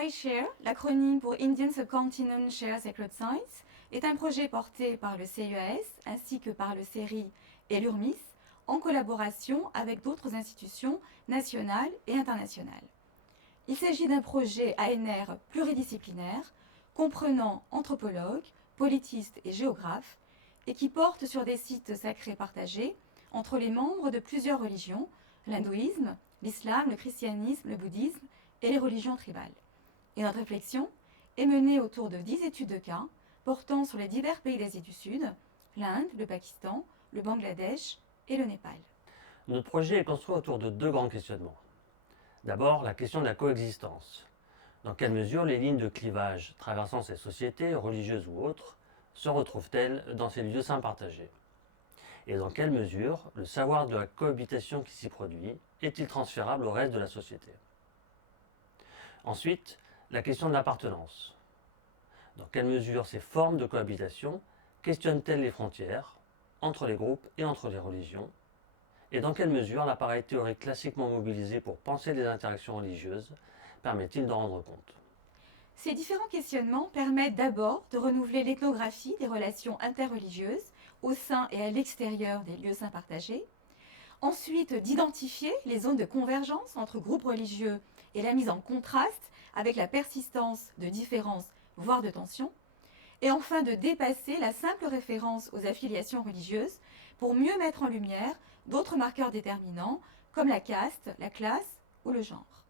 iShare, l'acronyme pour Indian Subcontinent Share Sacred Sites, est un projet porté par le CEAS ainsi que par le CERI et l'URMIS en collaboration avec d'autres institutions nationales et internationales. Il s'agit d'un projet ANR pluridisciplinaire comprenant anthropologues, politistes et géographes et qui porte sur des sites sacrés partagés entre les membres de plusieurs religions, l'hindouisme, l'islam, le christianisme, le bouddhisme et les religions tribales. Et notre réflexion est menée autour de 10 études de cas portant sur les divers pays d'Asie du Sud, l'Inde, le Pakistan, le Bangladesh et le Népal. Notre projet est construit autour de deux grands questionnements. D'abord, la question de la coexistence. Dans quelle mesure les lignes de clivage traversant ces sociétés, religieuses ou autres, se retrouvent-elles dans ces lieux saints partagés? Et dans quelle mesure le savoir de la cohabitation qui s'y produit est-il transférable au reste de la société? Ensuite, la question de l'appartenance. Dans quelle mesure ces formes de cohabitation questionnent-elles les frontières entre les groupes et entre les religions? Et dans quelle mesure l'appareil théorique classiquement mobilisé pour penser les interactions religieuses permet-il d'en rendre compte? Ces différents questionnements permettent d'abord de renouveler l'ethnographie des relations interreligieuses au sein et à l'extérieur des lieux saints partagés, ensuite d'identifier les zones de convergence entre groupes religieux et la mise en contraste avec la persistance de différences, voire de tensions, et enfin de dépasser la simple référence aux affiliations religieuses pour mieux mettre en lumière d'autres marqueurs déterminants comme la caste, la classe ou le genre.